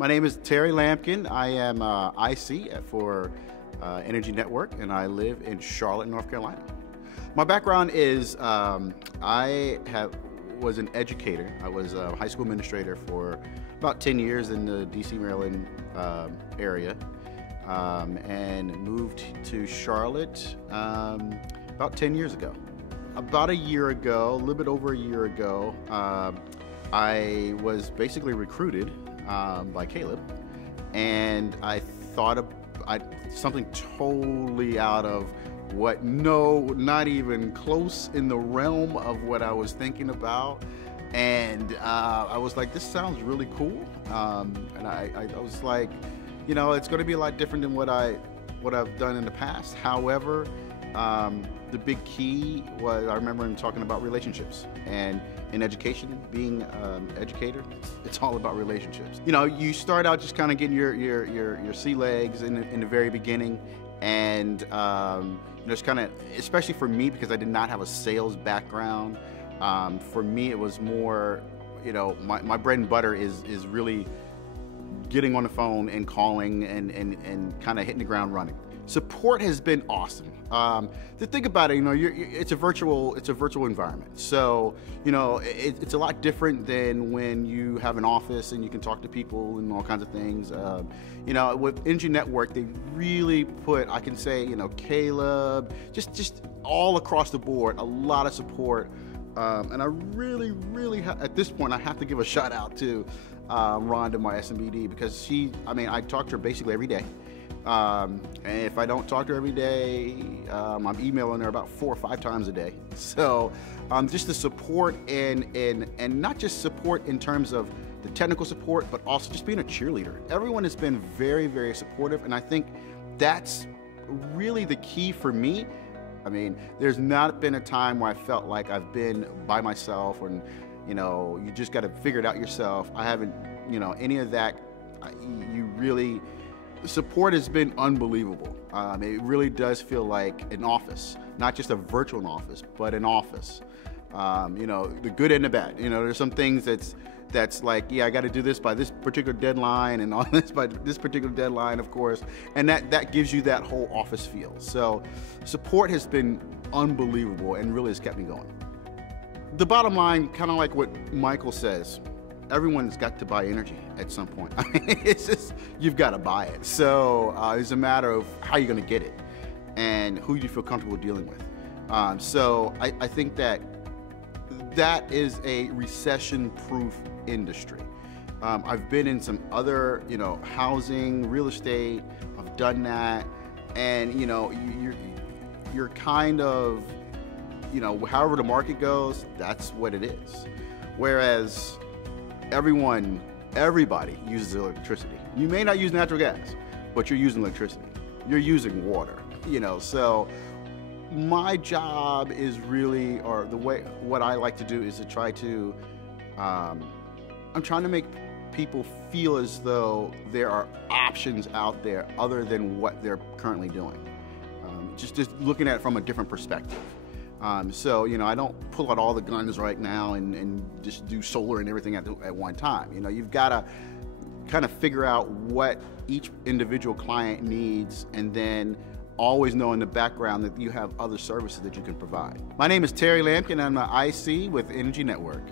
My name is Terry Lampkin. I am IC for Energy Network, and I live in Charlotte, North Carolina. My background is was an educator. I was a high school administrator for about 10 years in the DC, Maryland area, and moved to Charlotte about 10 years ago. About a year ago, a little bit over a year ago, I was basically recruited by Caleb, and I thought of something totally out of not even close in the realm of what I was thinking about. And I was like, this sounds really cool. And I was like, it's going to be a lot different than what I've done in the past. However, the big key was, I remember him talking about relationships, and in education, being educator, it's all about relationships. You start out just kind of getting your sea legs in the very beginning, and it's kind of, especially for me, because I did not have a sales background. For me, it was more, my bread and butter is really getting on the phone and calling and kind of hitting the ground running. Support has been awesome. To think about it, it's a virtual environment. So, it's a lot different than when you have an office and you can talk to people and all kinds of things. With Energy Network, they really put, I can say, Caleb, just all across the board, a lot of support. And I really, at this point, I have to give a shout out to Rhonda, my SMBD, because I talk to her basically every day. And if I don't talk to her every day, I'm emailing her about 4 or 5 times a day. So just the support and not just support in terms of the technical support, but also just being a cheerleader. Everyone has been very, very supportive, and I think that's really the key for me. There's not been a time where I felt like I've been by myself, and you just got to figure it out yourself. I haven't, any of that. The support has been unbelievable. It really does feel like an office, not just a virtual office, but an office. The good and the bad. There's some things that's like, yeah, I got to do this by this particular deadline, and all this by this particular deadline, of course, and that gives you that whole office feel. So support has been unbelievable and really has kept me going. The bottom line, kind of like what Michael says, everyone's got to buy energy at some point. It's just, you've got to buy it. So it's a matter of how you're going to get it and who you feel comfortable dealing with. So I think that is a recession-proof industry. I've been in some other, housing, real estate. I've done that, and you're kind of, however the market goes, that's what it is. Whereas everybody uses electricity. You may not use natural gas, but you're using electricity. You're using water, so my job is really, what I like to do is to try to, I'm trying to make people feel as though there are options out there other than what they're currently doing. Just looking at it from a different perspective. So, I don't pull out all the guns right now and just do solar and everything at one time. You've got to kind of figure out what each individual client needs, and then always know in the background that you have other services that you can provide. My name is Terry Lampkin. I'm the IC with Energy Network.